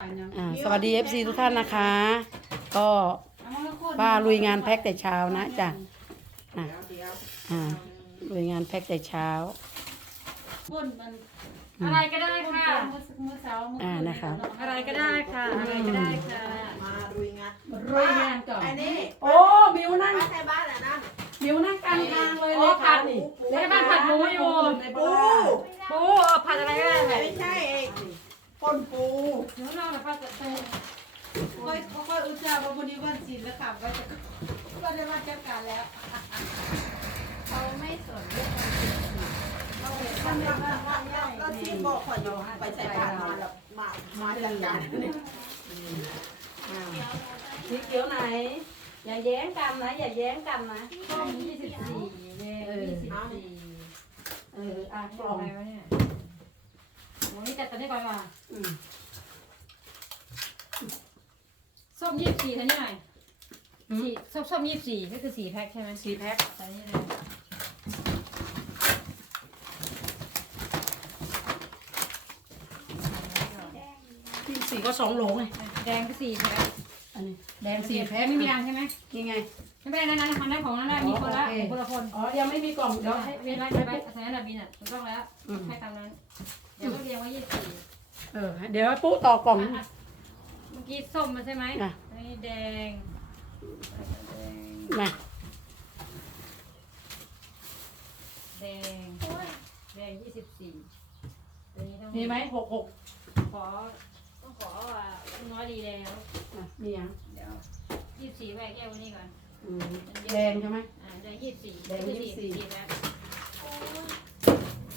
อ่าสวัสดี FC ทุกท่านนะคะ ก็ป้าลุยงานแพ็คแต่เช้านะจ้ะอะอ่าลุยงานแพ็คแต่เช้าพ่นมันอะไรก็ได้พ่นค่ะเมื่อเมื่อเช้าเมื่ออ่าคืนนะคะ อะไรก็ได้ค่ะ อะไรก็ได้ค่ะ มารุยงานลุยงานก่อน อันนี้โอ้มิวนั่งป้าไทยบ้านอะนะมิวนั่งกลางทางเลยโอ้เลยผัค่ะดนี่ในบ้านผัดหมูอยู่ในปูบ้านปูเออผัดอะไรก็ได้เลยไม่ใช่เอง ปนปูเดี๋ยวเราจะผัดกระเทียมค่อยค่อยอุจจาระวันนี้วันศิลป์แล้วค่ะก็จะก็ได้มาจัดการแล้วเขาไม่สนเรื่องเรเห็นท่าท่านว่าว่าว่าง่ายก็ที่บอกขออยู่ไปใส่บาตรมาแล้วมามาจัดการนี่อ่าสีเขียวไหน อย่าแย้งกันนะ อย่าแย้งกันนะช่องยี่สิบสี่เย่ยี่สิบสี่เอออะกล่องงอะไรวะเนี่ย โอ้นี่จัดตัวนี้ก่อนว่ะอืมส้มยี่สิบสี่เท่านี้หน่อยสี่ส้มส้มยี่สิบสี่ก็คือสี่แพ็คใช่ไหมสีแพ็คใส่นี่เลยที่สีก็สองโหลไงแดงก็สี่แพ็คอันนี้แดงสีแพ็คไม่มีรังใช่ไหมยังไง ไม่เป็นไรนะนะมันได้ของนั่นแหละมีคนละโอเคคนละคนอ๋อยังไม่มีกล่องเดี๋เดี๋ยยววให้ให้เวียนไว้เวียนไว้ใส่ระบินอะถูกต้องแล้วอืมให้ตามนั้นเดี๋ยวก็เรียงไว้ยี่สิบสี่เออ เดี๋ยวให้ปุ๊ต่อกล่อง เมื่อกี้ส้มมาใช่ไหมอะอันนี้แดงแดงมาแดงแดงยี่สิบสี่ตัวนี้ต้องมีไหมหกหกขอต้องขอว่าน้อยดีแล้วอะมียังเดี๋ยวยี่สิบสี่แหวกแยกไว้นี่ก่อน อืมแดงใช่ไหม อ่าแดงยี่สิบสี่แดงยี่สิบสี่ แล้ว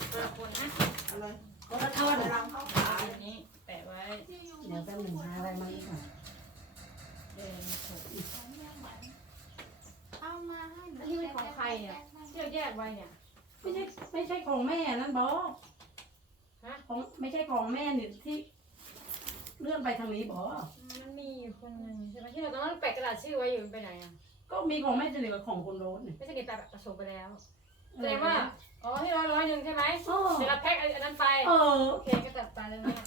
คนละคนนะอะไรก็ถ้าเอาว่าไปรำเข้าขายอันนี้แปะไว้เดี๋ยวแป๊บหนึ่งหาอะไรมาอีกก่อนแดงหกเอามาให้หนูอันนี้เป็นของใครอะที่เราแยกไว้เนี่ย ไม่ใช่ไม่ใช่ของแม่นั่นบอฮะ ของไม่ใช่ของแม่นี่ที่ เลื่อนไปทางนี้บอมันมีอยู่คนหนึ่งใช่ไหมที่เราตอนนั้นแปะกระดาษชื่อไว้อยู่มันไปไหนอะ ก็มีของแม่จะเหลือของคนโรสเนี่ยไม่ใช่เก็บแปะผสมไปแล้วแสดงว่า อ๋อที่ร้อยร้อยหนึ่งใช่ไหมเออ เดี๋ยวเราแพ็คอันนั้นไป เออโอเคก็จัดไปเลยเนี่ย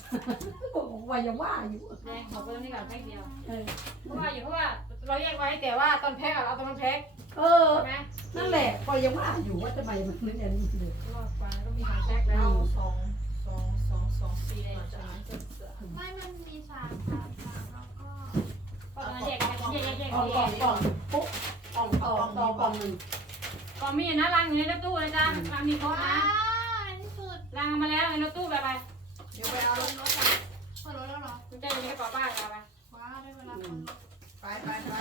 บอกว่าอย่าว่าอยู่แดงขอไปตรงนี้ก่อนแพ็คเดียว เออเพราะว่าอยู่เพราะว่าเราแยกไว้แต่ว่าตอนแพ็คอะเราตอนมันแพ็คเออ ใช่ไหมนั่นแหละก็ยังว่าอยู่ว่าทำไมมันไม่ได้นี่เลยรอดไปแล้วก็มีของแพ็คแล้เอาวสองสองสองสองสี่แดงมาสาจากมเจ็ดสามไม่มันมีสามสามสาม แล้วก็ก็ตอนนั้นแยกกันแยกแยกแยกกล่องกล่องกล่องปุ๊บกล่องต่อต่อกล่องหนึ่งก็มีนะรังอยู่ในรถตู้เลยจ้ารังมีครบว้านะวในที่สุดรังเอามาแล้วในรถตู้แบบไปเดี๋ยวไปเอารถรถอะเปิดรถแล้วเหรอคุณจะอยู่ในกระเป๋าบ้านเอาไปว้าวได้เวลาคนรถไปไปไป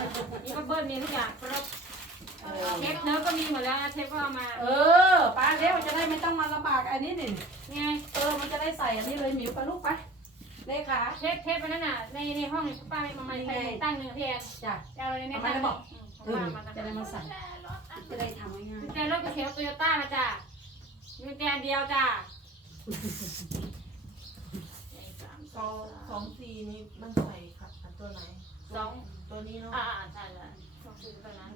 มีก็เบิ้ลมีทุกอย่างครบเออเทปเนื้อก็มีหมดแล้วนะเทปก็เอามาเออป้าเลี้ยวจะได้ไม่ต้องมาลำบากอันนี้นี่นี่ไงเออมันจะได้ใส่อันนี้เลยหมิวไปลูกไป เลขาเทปเทปไปนั่นน่ะในในห้องนี่ป้าไม่มาไม่ตั้งเนื้อเทียนจ้ะเอาเลยในเอามาตั้งแล้วบอกของเออป้ามาจะได้มาใส่แต่รถอันจะได้ทำง่ายแต่รถก๋วยเตี๋ยวโตโยต้ามาจ้ะมีแกนเดียวจ้ะสองสองสี่นี้มันใส่ขัดขัดตัวไหนสองตัวนี้เนาะอ่าใช่เลยสองคือตัวนั้น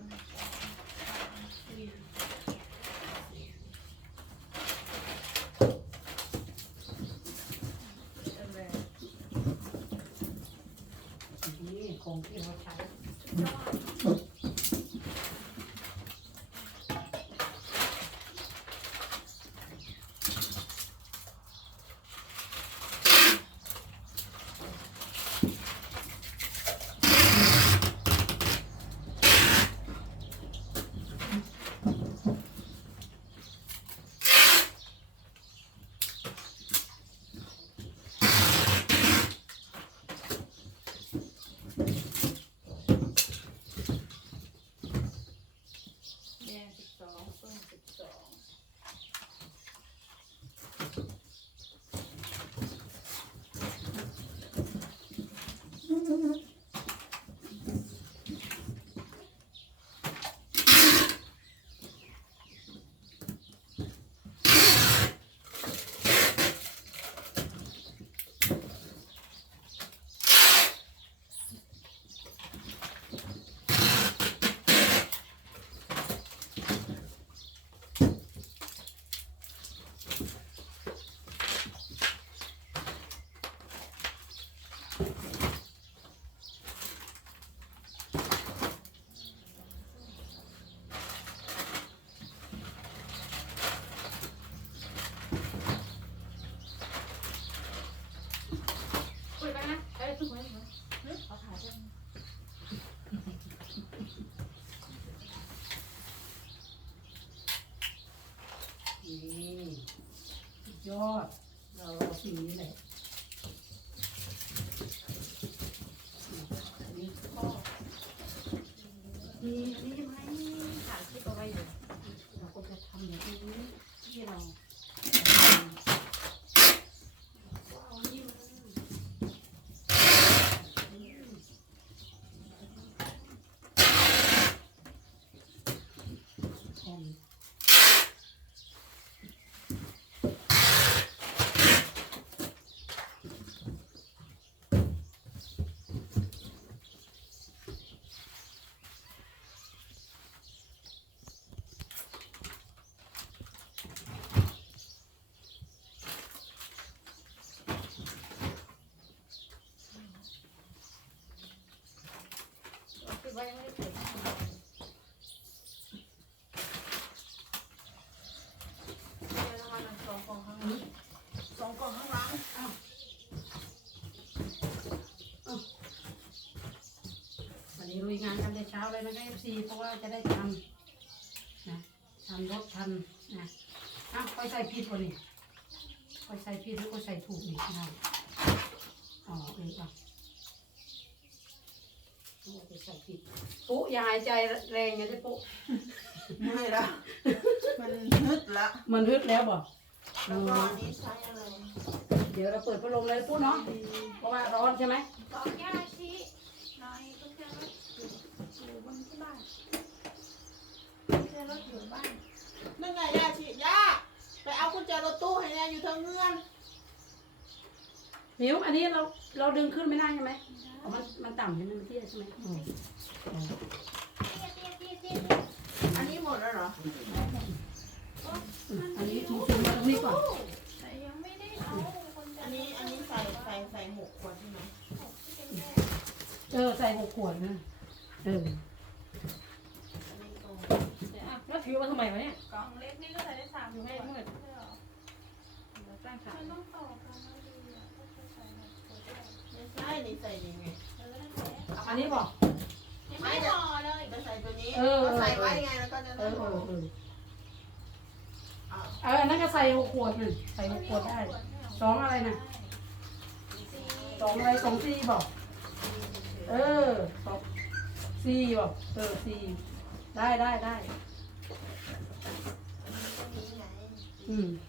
ยอด เรารอสิ่งนี้แหละอันนี้ก็นี่ไหมถ่ายคลิปเอาไว้อยู่ เราก็จะทำอย่างนี้ที่เราแผ่น คลิปไว้ยังไม่ได้เปิด เนี่ยนะคะมันสองกล่องข้างหลังสองกล่องข้างหลัง วันนี้ ลุยงานกันแต่เช้าเลยนะคะเอฟซีเพราะว่าจะได้ทำนะทำรถทันนะอ้าวค่อยใส่ผิดวันนี้ค่อยใส่ผิดหรือก็ใส่ถูกนี่ได้อ๋อเอออะโอ้ไปใส่ผิดปุ๊อย่าหายใจแรงไงที่ปุ๊เมื่อยละมันนึดละมันฮึดแล้วบ่แล้วก็อันนี้ใช้อะไรเดี๋ยวเราเปิดพัดลมเลยปุ๊เนาะเพราะว่าร้อนใช่ไหมบอกย่าชี้หน่อยกุญแจรถอยู่อยู่ บนที่บ้านกุญแจรถอยู่บ้านนั่นไงย่าชีย่าไปเอากุญแจรถตู้ให้แน่อยู่เทางเงื่อนมิวอันนี้เราเราดึงขึ้นไม่ได้ใช่ไหมอ๋อมันมันต่ำใช่ไหมมันเตี้ยใช่ไหมอืมอ๋อเตี้ยเตี้ยเตี้ยเตี้ยเตี้ยอันนี้หมดแล้วเหรออันนี้ถูกๆมาตรงนี้ก่อน แต่ยังไม่ได้เอากุญแจอันนี้อันนี้ใส่ใส่ใส่หกขวดใช่ไหม เออใส่หกขวดนะ เออ อันนี้ตรง แต่อะแล้วถือมาทำไมวะเนี่ยกล่องเล็กนี่ก็ใส่ได้สามอยู่ให้มืดใช่หรอเดี๋ยวตั้งขามันต้องต่อกันนะดีอะก็จะใส่ในขวดเดียวไม่ใช่นี่ใส่ยังไงเออนั่นแหละอันนี้บอกยังไม่พอเลยก็ใส่ตัวนี้เออก็ใส่ไว้ไงแล้วก็จะเอได้อหเอมอดเออเอาเอออันนั้นก็ใส่หกขวดหนึ่งใส่หกขวดได้สองอะไรนะสองอะไรสองซีบอก เออสองซีบอกเออซีได้ได้ได้ อันนี้ ก็